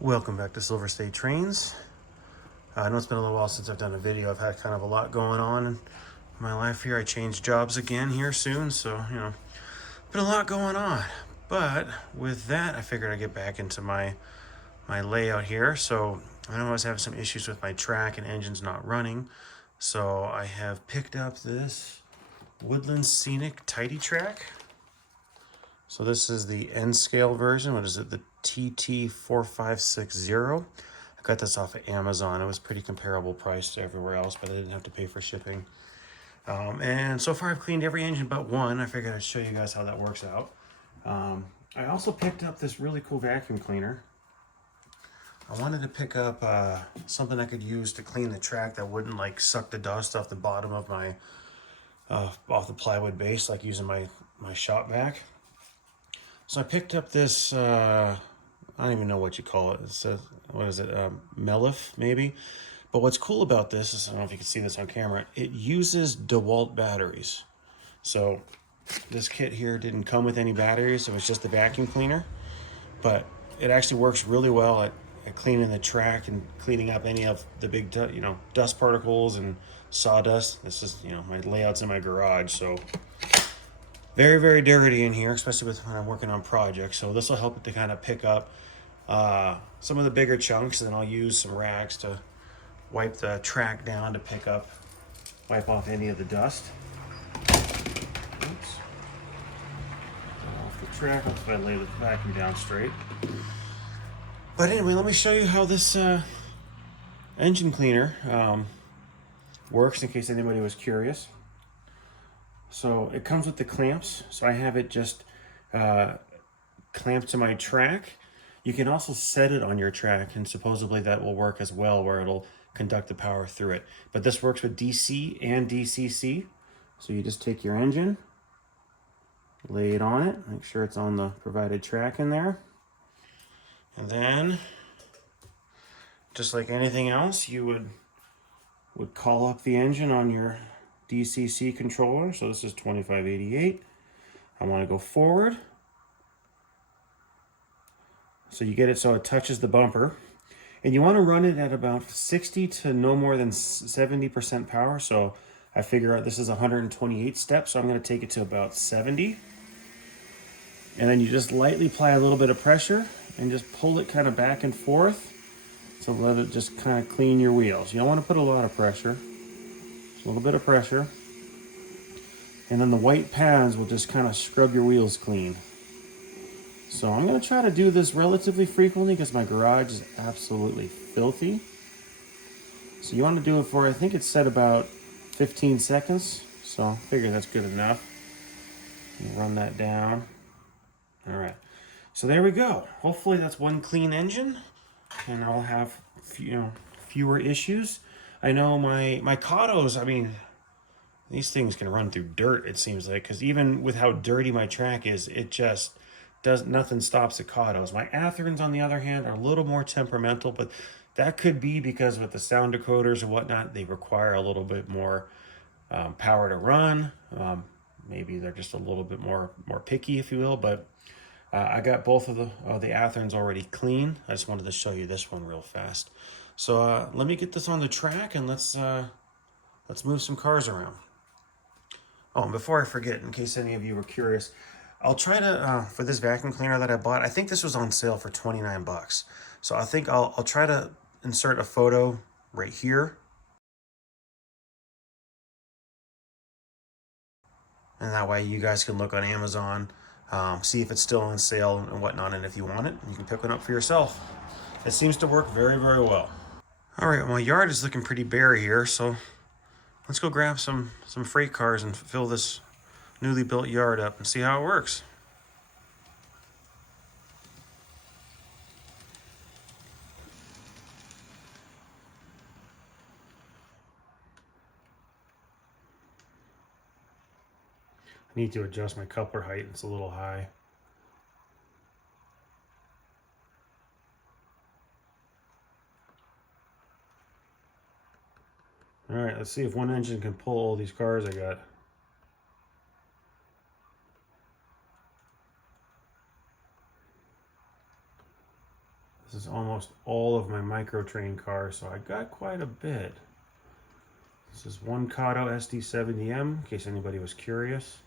Welcome back to Silver State Trains. I know it's been a little while since I've done a video. I've had kind of a lot going on in my life here. I changed jobs again here soon, so, been a lot going on. But with that, I figured I'd get back into my layout here. So I know I was having some issues with my track and engines not running. So I have picked up this Woodland Scenic TidyTrack. So this is the N scale version. What is it? The TT4560. I got this off of Amazon. It was pretty comparable price to everywhere else, but I didn't have to pay for shipping. And so far I've cleaned every engine but one. I figured I'd show you guys how that works out. I also picked up this really cool vacuum cleaner. I wanted to pick up something I could use to clean the track that wouldn't like suck the dust off the bottom of my off the plywood base, like using my shop vac. So I picked up this, I don't even know what you call it. It says, what is it, Melif maybe? But what's cool about this is, I don't know if you can see this on camera, it uses DeWalt batteries. So this kit here didn't come with any batteries. It was just the vacuum cleaner. But it actually works really well at cleaning the track and cleaning up any of the big, dust particles and sawdust. This is, my layout's in my garage, so very, very dirty in here, especially when I'm working on projects. So this will help it to kind of pick up some of the bigger chunks, and then I'll use some rags to wipe the track down to wipe off any of the dust. Oops. Off the track, that's why I lay the vacuum down straight. But anyway, let me show you how this engine cleaner works in case anybody was curious. So it comes with the clamps, so I have it just clamped to my track. You can also set it on your track, and supposedly that will work as well, where it'll conduct the power through it. But this works with DC and DCC. So you just take your engine, lay it on it, make sure it's on the provided track in there. And then, just like anything else, you would call up the engine on your DCC controller. So this is 2588. I want to go forward. So you get it so it touches the bumper. And you want to run it at about 60 to no more than 70% power. So I figure out this is 128 steps, so I'm going to take it to about 70. And then you just lightly apply a little bit of pressure and just pull it kind of back and forth. So let it just kind of clean your wheels. You don't want to put a lot of pressure. Just a little bit of pressure. And then the white pads will just kind of scrub your wheels clean. So I'm going to try to do this relatively frequently because my garage is absolutely filthy. So you want to do it for, I think it's set about 15 seconds. So I figure that's good enough. Run that down. All right. So there we go. Hopefully that's one clean engine and I'll have fewer issues. I know my Katos, I mean, these things can run through dirt, it seems like, because even with how dirty my track is, it just nothing stops the Katos. My Atherns, on the other hand, are a little more temperamental, but that could be because with the sound decoders and whatnot, they require a little bit more power to run. Maybe they're just a little bit more picky, if you will, but I got both of the Atherns already clean. I just wanted to show you this one real fast. So let me get this on the track and let's move some cars around. Oh, and before I forget, in case any of you were curious, I'll try to, for this vacuum cleaner that I bought, I think this was on sale for 29 bucks. So I think I'll try to insert a photo right here. And that way you guys can look on Amazon, see if it's still on sale and whatnot. And if you want it, you can pick one up for yourself. It seems to work very, very well. All right, my yard is looking pretty bare here, so let's go grab some freight cars and fill this newly built yard up and see how it works. I need to adjust my coupler height. It's a little high. All right, let's see if one engine can pull all these cars I got. This is almost all of my micro train cars, so I got quite a bit. This is one Kato SD70M, in case anybody was curious.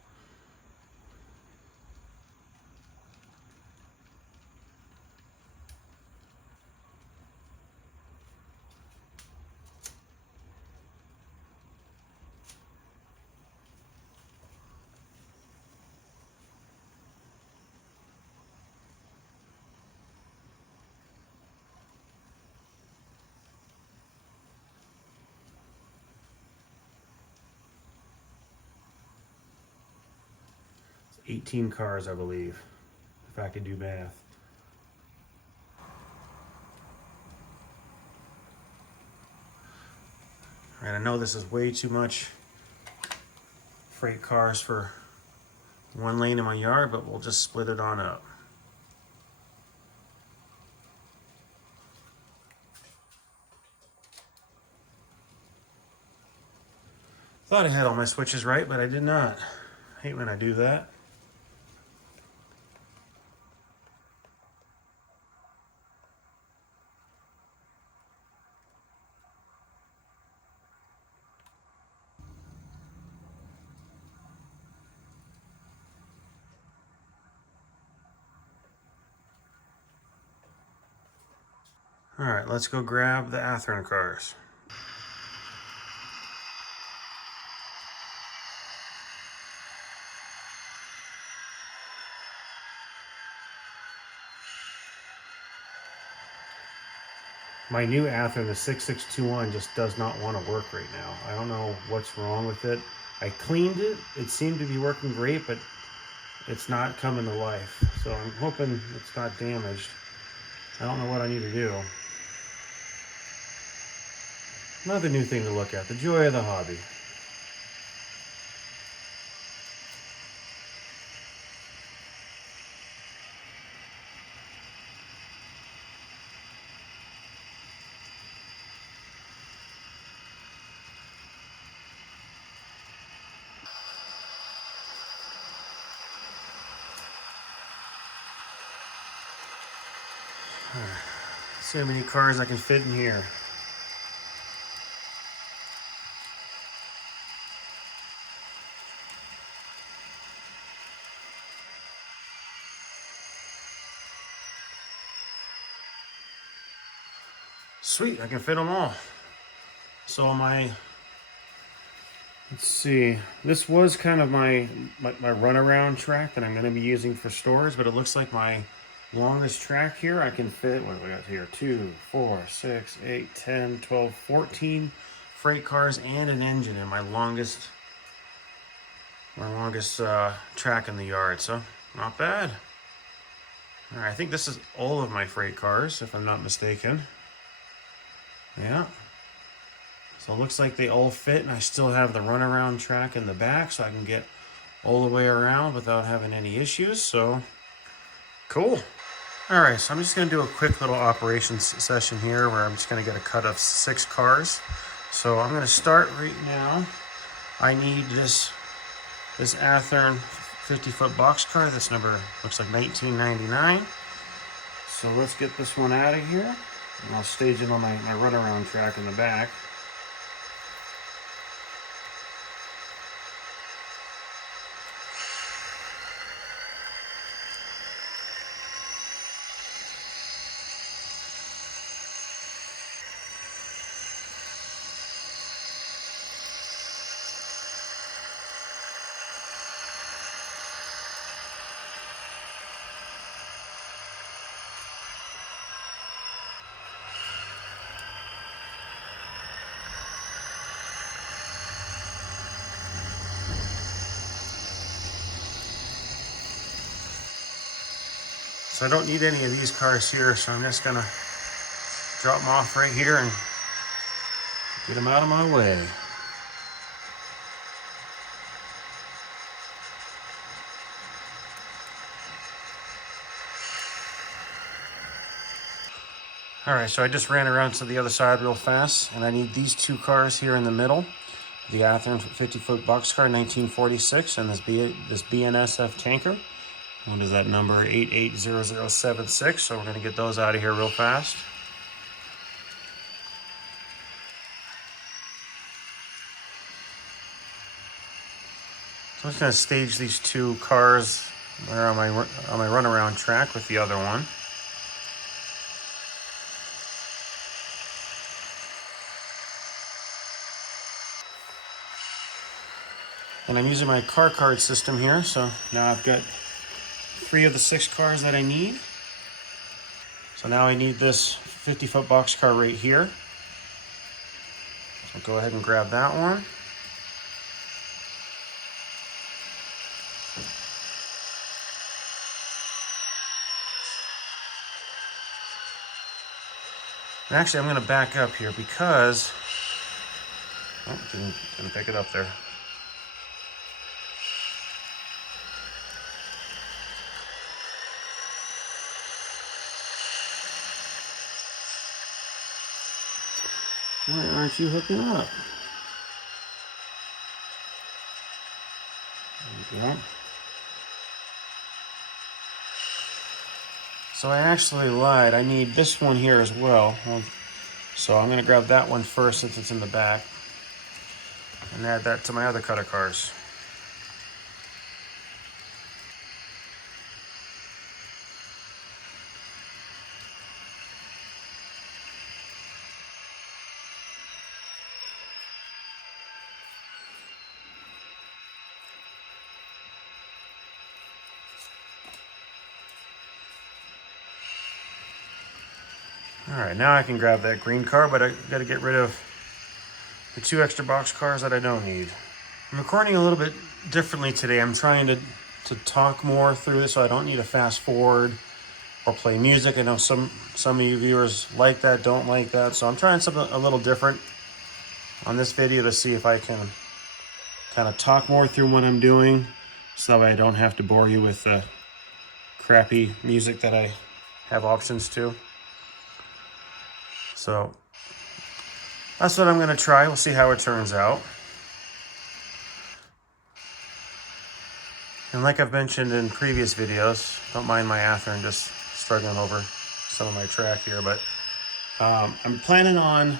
It's 18 cars, I believe, if I could do math. All right, I know this is way too much freight cars for one lane in my yard, but we'll just split it on up. Thought I had all my switches right, but I did not. I hate when I do that. All right, let's go grab the Athearn cars. My new Athearn, the 6621, just does not want to work right now. I don't know what's wrong with it. I cleaned it. It seemed to be working great, but it's not coming to life. So I'm hoping it's not damaged. I don't know what I need to do. Another new thing to look at, the joy of the hobby. Let's see how many cars I can fit in here. Sweet, I can fit them all. So let's see, this was kind of my runaround track that I'm going to be using for stores, but it looks like my longest track here, I can fit, what do we got here? 2, 4, 6, 8, 10, 12, 14 freight cars and an engine in my longest track in the yard, so not bad. All right, I think this is all of my freight cars, if I'm not mistaken. Yeah. So it looks like they all fit, and I still have the runaround track in the back, so I can get all the way around without having any issues, so cool. All right, so I'm just gonna do a quick little operations session here where I'm just gonna get a cut of 6 cars. So I'm gonna start right now. I need this Athearn 50-foot box car. This number looks like 1999. So let's get this one out of here. And I'll stage it on my runaround track in the back. So I don't need any of these cars here, so I'm just gonna drop them off right here and get them out of my way. All right, so I just ran around to the other side real fast, and I need these 2 cars here in the middle. The Athearn 50-foot boxcar, 1946, and this BNSF tanker. What is that number? 880076. So we're going to get those out of here real fast. So I'm just going to stage these two cars on my runaround track with the other one. And I'm using my car card system here, so now I've got 3 of the 6 cars that I need. So now I need this 50-foot boxcar right here. So go ahead and grab that one. And actually, I'm going to back up here because didn't pick it up there. Why aren't you hooking up? There you go. So I actually lied. I need this one here as well. So I'm going to grab that one first since it's in the back and add that to my other cut of cars. All right, now I can grab that green car, but I got to get rid of the 2 extra box cars that I don't need. I'm recording a little bit differently today. I'm trying to talk more through it so I don't need to fast forward or play music. I know some of you viewers like that, don't like that. So I'm trying something a little different on this video to see if I can kind of talk more through what I'm doing so that way I don't have to bore you with the crappy music that I have options to. So that's what I'm going to try. We'll see how it turns out. And like I've mentioned in previous videos, don't mind my Athearn just struggling over some of my track here, but I'm planning on,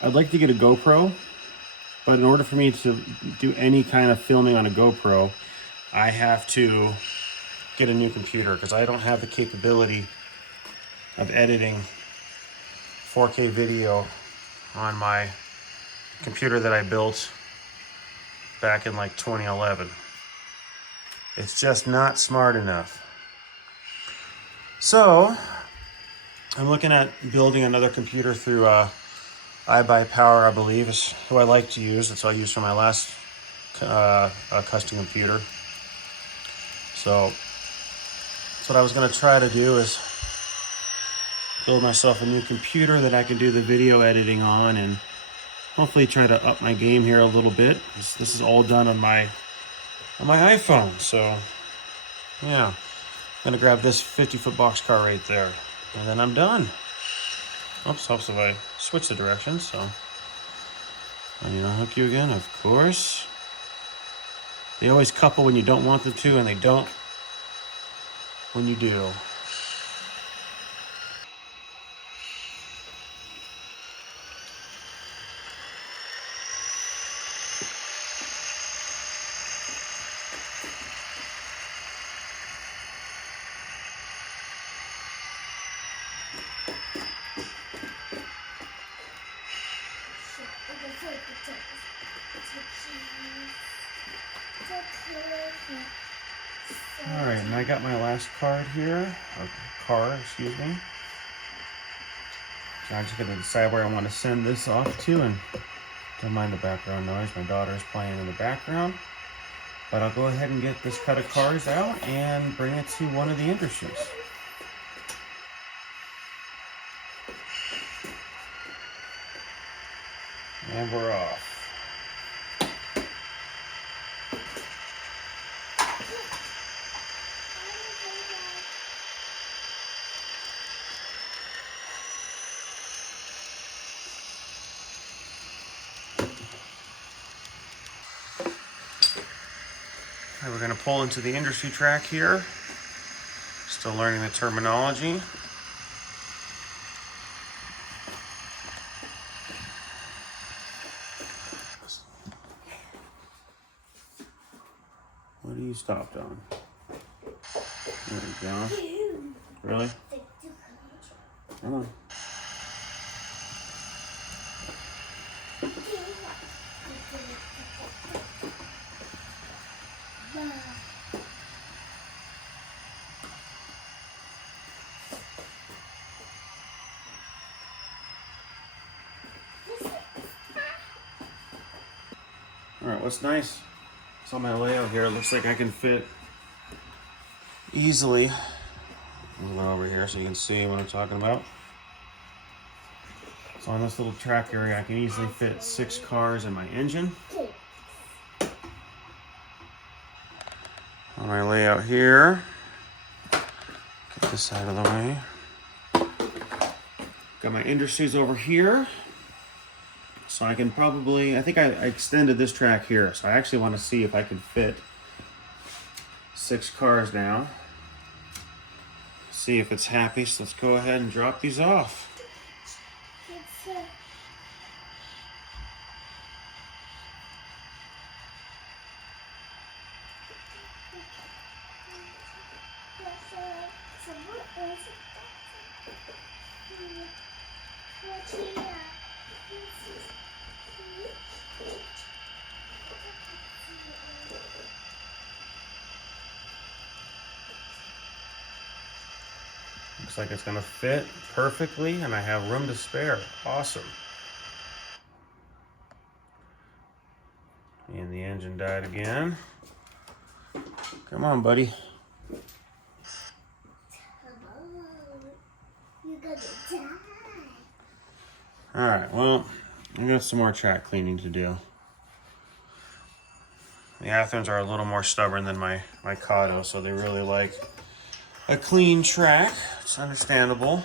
I'd like to get a GoPro, but in order for me to do any kind of filming on a GoPro, I have to get a new computer because I don't have the capability of editing 4K video on my computer that I built back in like 2011. It's just not smart enough. So I'm looking at building another computer through iBuyPower, I believe is who I like to use. That's what I used for my last custom computer. So that's what I was going to try to do, is build myself a new computer that I can do the video editing on and hopefully try to up my game here a little bit. This is all done on my iPhone. So yeah, I'm gonna grab this 50-foot boxcar right there, and then I'm done. Oops, helps if I switch the directions. So I need to hook you again, of course. They always couple when you don't want them to, and they don't when you do. All right, and I got my last card here, or car, excuse me. So I'm just gonna decide where I want to send this off to, and don't mind the background noise. My daughter's playing in the background. But I'll go ahead and get this cut of cars out and bring it to one of the industries. And we're off. Okay, we're going to pull into the industry track here. Still learning the terminology. What are you stopped on? There we go. Really? Come on. Alright, what's nice? It's on my layout here. It looks like I can fit easily. Move it over here so you can see what I'm talking about. So on this little track area, I can easily fit 6 cars in my engine. On my layout here, get this out of the way. Got my industries over here. So I can probably, I think I extended this track here. So I actually want to see if I can fit 6 cars now. See if it's happy. So let's go ahead and drop these off. Looks like it's gonna fit perfectly and I have room to spare. Awesome. And the engine died again. Come on, buddy. Alright, well, I got some more track cleaning to do. The Atherns are a little more stubborn than my Kato, so they really like a clean track. It's understandable.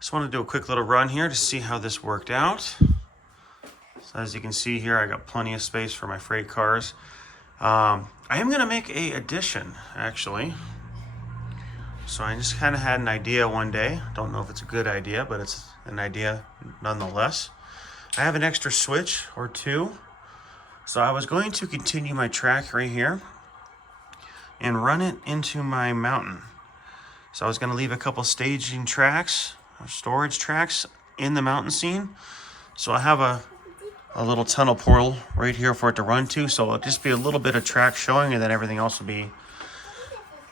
Just want to do a quick little run here to see how this worked out. So as you can see here, I got plenty of space for my freight cars. I am going to make a addition, actually. So I just kind of had an idea one day. Don't know if it's a good idea, but it's an idea nonetheless. I have an extra switch or 2. So I was going to continue my track right here and run it into my mountain. So I was going to leave a couple staging tracks or storage tracks in the mountain scene. So I have a little tunnel portal right here for it to run to. So it'll just be a little bit of track showing, and then everything else will be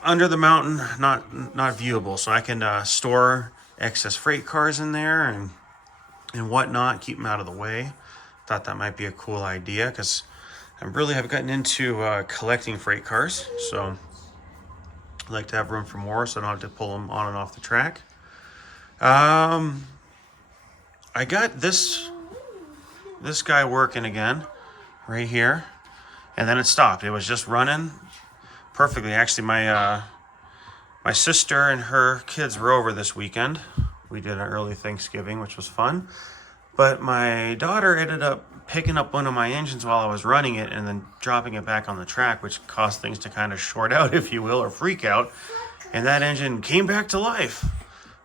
under the mountain, not viewable. So I can store excess freight cars in there and whatnot, keep them out of the way. Thought that might be a cool idea because I really have gotten into collecting freight cars. So I like to have room for more so I don't have to pull them on and off the track. I got this guy working again right here, and then it stopped. It was just running perfectly. Actually, my sister and her kids were over this weekend. We did an early Thanksgiving, which was fun. But my daughter ended up picking up one of my engines while I was running it and then dropping it back on the track, which caused things to kind of short out, if you will, or freak out. And that engine came back to life.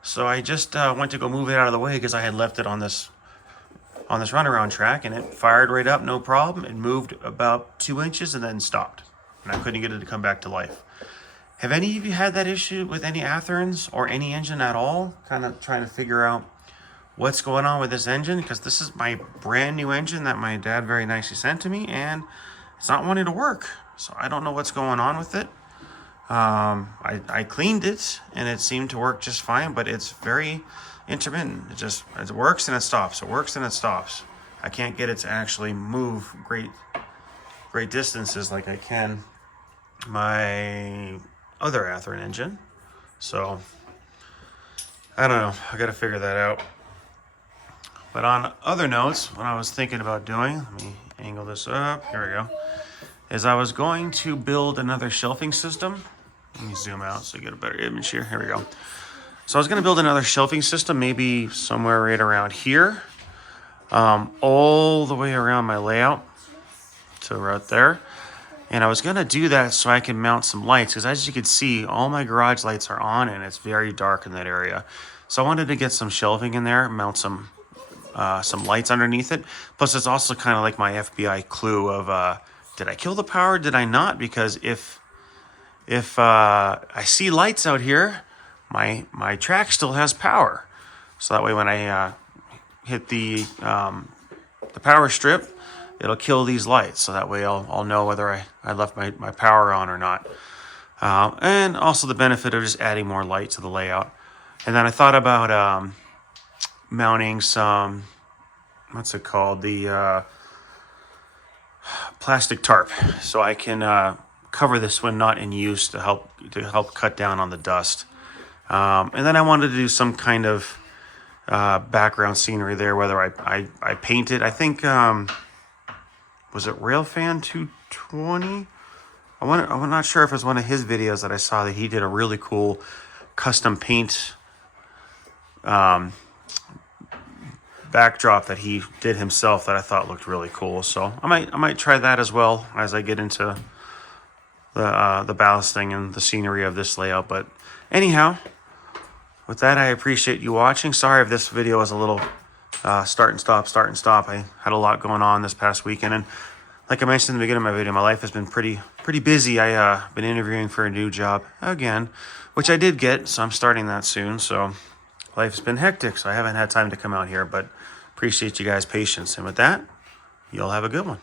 So I just went to go move it out of the way because I had left it on this runaround track, and it fired right up, no problem. It moved about 2 inches and then stopped. And I couldn't get it to come back to life. Have any of you had that issue with any Atherns or any engine at all? Kind of trying to figure out what's going on with this engine, because this is my brand new engine that my dad very nicely sent to me, and it's not wanting to work. So I don't know what's going on with it. I cleaned it and it seemed to work just fine, but it's very intermittent. It works and it stops. It works and it stops. I can't get it to actually move great distances like I can my other Athearn engine. So I don't know. I got to figure that out. But on other notes, what I was thinking about doing, let me angle this up. Here we go. Is I was going to build another shelving system. Let me zoom out so you get a better image here. Here we go. So I was going to build another shelving system, maybe somewhere right around here, all the way around my layout. So right there. And I was going to do that so I can mount some lights, because as you can see, all my garage lights are on and it's very dark in that area. So I wanted to get some shelving in there, mount some lights underneath it. Plus, it's also kind of like my FBI clue of did I kill the power? Did I not? Because if I see lights out here, my track still has power. So that way, when I hit the power strip, it'll kill these lights. So that way, I'll know whether I left my power on or not. And also the benefit of just adding more light to the layout. And then I thought about mounting some, what's it called, the plastic tarp, so I can cover this when not in use to help cut down on the dust. And then I wanted to do some kind of background scenery there, whether I paint it. I think was it Railfan 220? I'm not sure if it was one of his videos that I saw that he did a really cool custom paint backdrop that he did himself that I thought looked really cool. So I might try that as well as I get into the ballasting and the scenery of this layout. But anyhow, with that, I appreciate you watching. Sorry if this video was a little start and stop. I had a lot going on this past weekend, and like I mentioned in the beginning of my video, my life has been pretty busy. I've been interviewing for a new job again, which I did get, so I'm starting that soon. So life's been hectic, so I haven't had time to come out here, but appreciate you guys' patience. And with that, y'all have a good one.